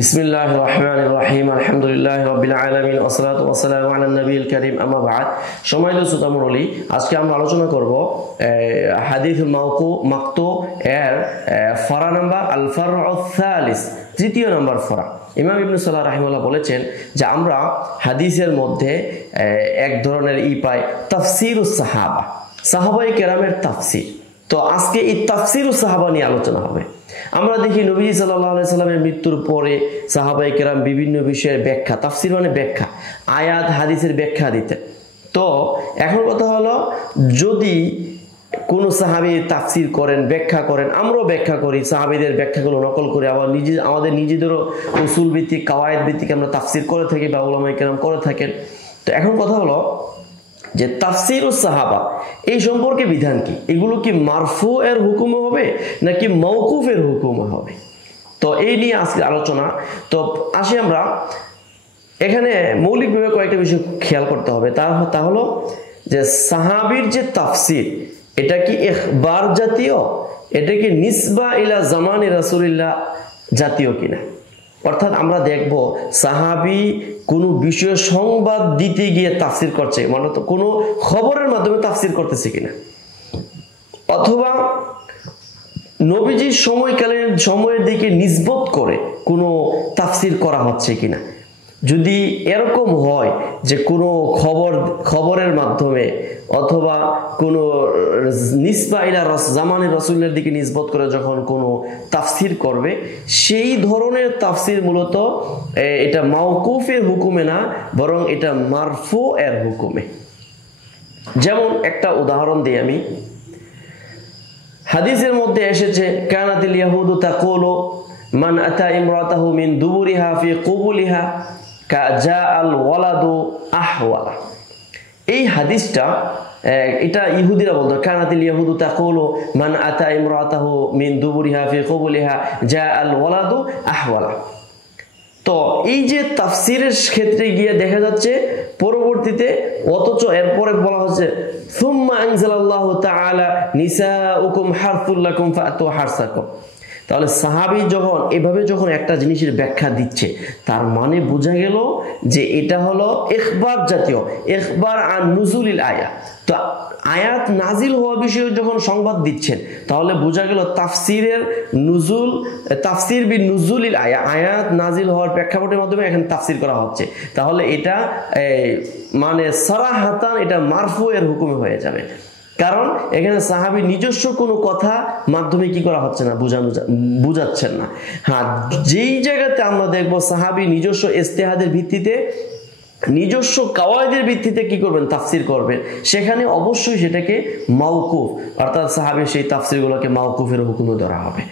বিসমিল্লাহির রহমানির রহিম আলহামদুলিল্লাহি রাব্বিল আলামিন ওয়াসসালাতু ওয়াসসালামু আলা নবিয়িল কারীম আম্মা বা'দ। সম্মানিত শ্রোতামণ্ডলী, আজকে আমরা আলোচনা করব হাদিসুল মাকতু এর ফরা নাম্বার আল ফারউস সালিস, তৃতীয় নাম্বার ফরা। ইমাম ইবনে সালাহ রাহিমাহুল্লাহ বলেছেন যে আমরা হাদিসের মধ্যে এক ধরনের পাই তাফসীরুস সাহাবা, সাহাবায়ে কেরামের তাফসীর। তো আজকে এই তাফসীরুস সাহাবা নিয়ে আলোচনা হবে। আমরা দেখি নবীজি সাল্লাল্লাহু আলাইহি সাল্লামের মৃত্যুর পরে সাহাবায়ে কেরাম বিভিন্ন বিষয়ের ব্যাখ্যা, তাফসীর মানে ব্যাখ্যা, আয়াত হাদিসের ব্যাখ্যা দিতেন। তো এখন কথা হলো, যদি কোন সাহাবী তাফসীর করেন, ব্যাখ্যা করেন, আমরাও ব্যাখ্যা করি, সাহাবীদের ব্যাখ্যাগুলো নকল করে আবার আমাদের নিজেদেরও উসুল ভিত্তিক, কাওয়ায়েদ ভিত্তিক আমরা তাফসীর করে থাকি বা উলামায়ে কেরাম করে থাকেন। তো এখন কথা হলো যে তাফসীরুস সাহাবা এই সম্পর্কে বিধান কি? এগুলো কি মারফু এর হুকুমে হবে নাকি মাওকুফের হুকুমে হবে? তো এই নিয়ে আজকে আলোচনা। তো আসি আমরা এখানে মৌলিকভাবে কয়েকটা বিষয় খেয়াল করতে হবে। তা হলো যে সাহাবীর যে তাফসীর, এটা কি ইখবার জাতীয়, এটা কি নিসবা ইলা জামানি রাসূলুল্লাহ জাতীয় কিনা? অর্থাৎ আমরা দেখব সাহাবী কোনো বিষয়ে সংবাদ দিতে গিয়ে তাফসীর করছে, মানে তো কোনো খবরের মাধ্যমে তাফসীর করতেছে কিনা, অথবা নবীজির সময়কালীন সময়ের দিকে নিসবত করে কোনো তাফসীর করা হচ্ছে কিনা। যদি এরকম হয় যে কোনো খবরের মাধ্যমে অথবা কোনো নিসবা ইলা জামানে রাসূলের দিকে নিসবত করে যখন কোনো তাফসীর করবে, সেই ধরনের তাফসীর মূলত এটা মাওকুফের হুকুমে না, বরং এটা মারফু এর হুকুমে। যেমন একটা উদাহরণ দিই আমি। হাদিসের মধ্যে এসেছে কানাতিল ইয়াহুদু তাকুলু মান আতা ইমরাতাহু মিন দুবুরিহা ফি কুবুলিহা কাজাআল ওয়ালাদু আহওয়ালা। এই হাদিসটা এটা ইহুদিরা বলতো, কানাতিল ইয়াহুদু তাকুলু মান আতা ইমরাতাহু মিন দুবুরিহা ফি কুবুলিহা জাআল ওয়ালাদু আহওয়ালা। তো এই যে তাফসীরের ক্ষেত্রে গিয়ে দেখা যাচ্ছে পরবর্তীতে, অথচ এরপরে বলা হচ্ছে সুম্মা আনজালাল্লাহু তাআলা নিসাউকুম হারফুল লাকুম ফাতু হারসাকুম। তাহলে সাহাবী যখন একটা জিনিসের ব্যাখ্যা দিচ্ছে, তার মানে বোঝা গেল যে এটা হলো ইখবার জাতীয়, ইখবার আন নুজুলিল আয়া। তো আয়াত নাজিল হওয়া বিষয়ে যখন সংবাদ দিচ্ছেন, তাহলে বোঝা গেল তাফসীরের নুজুল, তাফসীর বি নুজুলিল আয়া, আয়াত নাজিল হওয়ার প্রেক্ষাপটের মাধ্যমে এখানে তাফসীর করা হচ্ছে। তাহলে এটা মানে সারাহাতান এটা মারফু এর হুকুমে হয়ে যাবে, কারণ এখানে সাহাবী নিজস্ব কোনো কথা মাধ্যমে কি করা হচ্ছে না, বুঝাচ্ছেন না। হ্যাঁ, যেই জায়গাতে আমরা দেখবো সাহাবী নিজস্ব ইজতিহাদের ভিত্তিতে, নিজস্ব কাওয়ায়েদের ভিত্তিতে কি করবেন, তাফসীর করবেন, সেখানে অবশ্যই সেটাকে মাওকুফ, অর্থাৎ সাহাবীর সেই তাফসীরগুলোকে মাওকুফের হুকুমে ধরা হবে।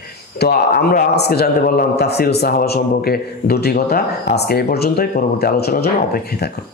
তো আমরা আজকে জানতে পারলাম তাফসীরুস সাহাবা সম্পর্কে দুটি কথা। আজকে এই পর্যন্তই, পরবর্তী আলোচনার জন্য অপেক্ষায় থাকুন।